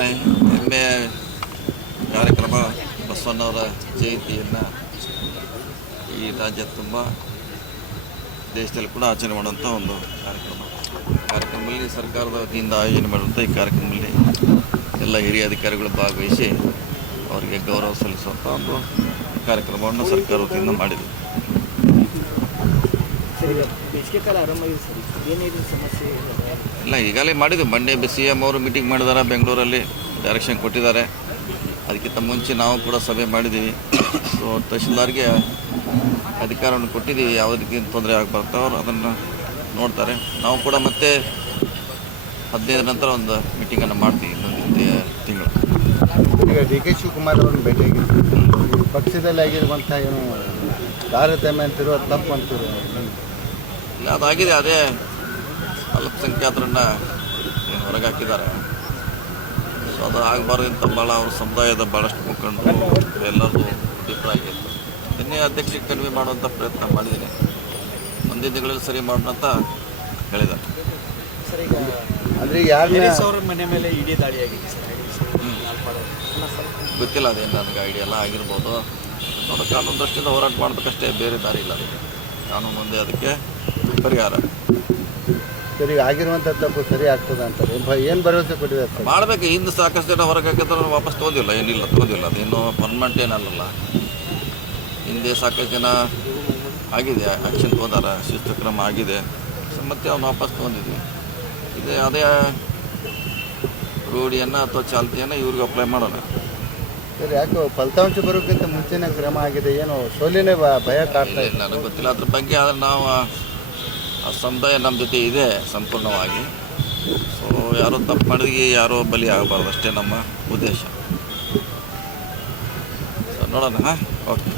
ಹೆಮ್ಮೆಯ ಕಾರ್ಯಕ್ರಮ ಬಸವಣ್ಣವರ ಜಯಂತಿಯನ್ನು ಈ ರಾಜ್ಯ ತುಂಬ ದೇಶದಲ್ಲಿ ಕೂಡ ಆಚರಣೆ ಮಾಡುವಂಥ ಒಂದು ಕಾರ್ಯಕ್ರಮದಲ್ಲಿ ಸರ್ಕಾರದ ವತಿಯಿಂದ ಆಯೋಜನೆ ಮಾಡುವಂಥ ಈ ಕಾರ್ಯಕ್ರಮದಲ್ಲಿ ಎಲ್ಲ ಹಿರಿಯ ಅಧಿಕಾರಿಗಳು ಭಾಗವಹಿಸಿ ಅವರಿಗೆ ಗೌರವ ಸಲ್ಲಿಸುವಂಥ ಒಂದು ಕಾರ್ಯಕ್ರಮವನ್ನು ಸರ್ಕಾರ ವತಿಯಿಂದ ಮಾಡಿದೆ. ಇಲ್ಲ, ಈಗಾಗಲೇ ಮಾಡಿದ್ವಿ. ಮಂಡ್ಯ CM ಅವರು ಮೀಟಿಂಗ್ ಮಾಡಿದ್ದಾರೆ, ಬೆಂಗಳೂರಲ್ಲಿ ಡೈರೆಕ್ಷನ್ ಕೊಟ್ಟಿದ್ದಾರೆ. ಅದಕ್ಕಿಂತ ಮುಂಚೆ ನಾವು ಕೂಡ ಸಭೆ ಮಾಡಿದ್ದೀವಿ. ಸೊ ತಹಶೀಲ್ದಾರ್ಗೆ ಅಧಿಕಾರವನ್ನು ಕೊಟ್ಟಿದ್ದೀವಿ, ಯಾವುದಕ್ಕಿಂತ ತೊಂದರೆ ಆಗಬಾರ್ದು ಅವರು ಅದನ್ನು ನೋಡ್ತಾರೆ. ನಾವು ಕೂಡ ಮತ್ತೆ 15 ನಂತರ ಒಂದು ಮೀಟಿಂಗನ್ನು ಮಾಡ್ತೀವಿ ಇನ್ನೊಂದು ತಿಂಗಳು. ಈಗ DK ಶಿವಕುಮಾರ್ ಅವ್ರನ್ನ ಭೇಟಿಯಾಗಿದ್ದು ಪಕ್ಷದಲ್ಲಿ ಆಗಿರುವಂಥ ಏನು ತಾರತಮ್ಯ ಅಂತಿರೋ ತಪ್ಪು ಅಂತಿರೋ ಇಲ್ಲ, ಅದಾಗಿದೆ. ಅದೇ ಅಲ್ಪಸಂಖ್ಯಾತರನ್ನು ಹೊರಗೆ ಹಾಕಿದ್ದಾರೆ. ಸೊ ಅದು ಆಗಬಾರ್ದು ಅಂತ ಭಾಳ ಅವ್ರ ಸಮುದಾಯದ ಭಾಳಷ್ಟು ಮುಖಂಡರು ಎಲ್ಲರದು ಅಭಿಪ್ರಾಯ ಇತ್ತು. ನಿನ್ನೆ ಅಧ್ಯಕ್ಷಕ್ಕೆ ಕಡಿಮೆ ಮಾಡುವಂಥ ಪ್ರಯತ್ನ ಮಾಡಿದ್ದೀನಿ. ಮುಂದಿನ ದಿನಗಳಲ್ಲಿ ಸರಿ ಮಾಡೋಣ ಅಂತ ಹೇಳಿದ್ದಾರೆ. ಸರ್, ಈಗ ಅಂದರೆ ಯಾರು ಮನೆ ಮೇಲೆ ಇಡೀ ದಾಳಿಯಾಗಿದೆ ಸರ್? ಗೊತ್ತಿಲ್ಲ, ಅದೇನು ನನಗೆ ಐಡಿಯಾ ಎಲ್ಲ ಆಗಿರ್ಬೋದು. ನೋಡೋ ಕಾನೂನು ದೃಷ್ಟಿಯಿಂದ ಹೋರಾಟ ಮಾಡೋದಕ್ಕಷ್ಟೇ, ಬೇರೆ ದಾರಿ ಇಲ್ಲ. ಅದಕ್ಕೆ ಕಾನೂನು ಮುಂದೆ ಅದಕ್ಕೆ ಪರಿಹಾರ. ಸರಿ, ಆಗಿರುವಂಥ ತಪ್ಪು ಸರಿ ಆಗ್ತದೆ ಅಂತಾರೆ. ಏನು ಭರವಸೆ ಕೊಟ್ಟಿದ್ದಾರೆ ಸರ್? ಮಾಡಬೇಕು. ಹಿಂದೆ ಸಾಕಷ್ಟು ಜನ ಹೊರಗೆ ಹಾಕಿದ್ರೆ ವಾಪಸ್ ತೊಗೊಂಡಿಲ್ಲ, ಏನಿಲ್ಲ ತೊಗೊಂಡಿಲ್ಲ. ಅದೇನು ಪರ್ಮನೆಂಟ್ ಏನಲ್ಲ. ಹಿಂದೆ ಸಾಕಷ್ಟು ಜನ ಆಗಿದೆ, ಆ್ಯಕ್ಷನ್ ತೊಗೊಂಡಾರ, ಶಿಸ್ತು ಕ್ರಮ ಆಗಿದೆ. ಮತ್ತೆ ಅವ್ನು ವಾಪಸ್ ತೊಗೊಂಡಿದ್ವಿ. ಇದೇ ಅದೇ ರೂಢಿಯನ್ನು ಅಥವಾ ಚಾಲ್ತಿಯನ್ನು ಇವ್ರಿಗೆ ಅಪ್ಲೈ ಮಾಡೋಣ. ಸರಿ, ಯಾಕೆ ಫಲಿತಾಂಶ ಬರೋಕ್ಕಿಂತ ಮುಂಚೆನೇ ಕ್ರಮ ಆಗಿದೆ? ಏನು ಸೋಲಿನೇ ಭಯ ಕಾಡ್ತಾ ಇಲ್ಲ, ನನಗೆ ಗೊತ್ತಿಲ್ಲ ಅದ್ರ ಬಗ್ಗೆ. ಆದರೆ ನಾವು ಆ ಸಮುದಾಯ ನಮ್ಮ ಜೊತೆ ಇದೆ ಸಂಪೂರ್ಣವಾಗಿ. ಸೊ ಯಾರೋ ತಪ್ಪು ಮಾಡಿದ್ವಿ, ಯಾರೋ ಬಲಿ ಆಗಬಾರ್ದು, ಅಷ್ಟೇ ನಮ್ಮ ಉದ್ದೇಶ. ಸೊ ನೋಡೋಣ. ಓಕೆ.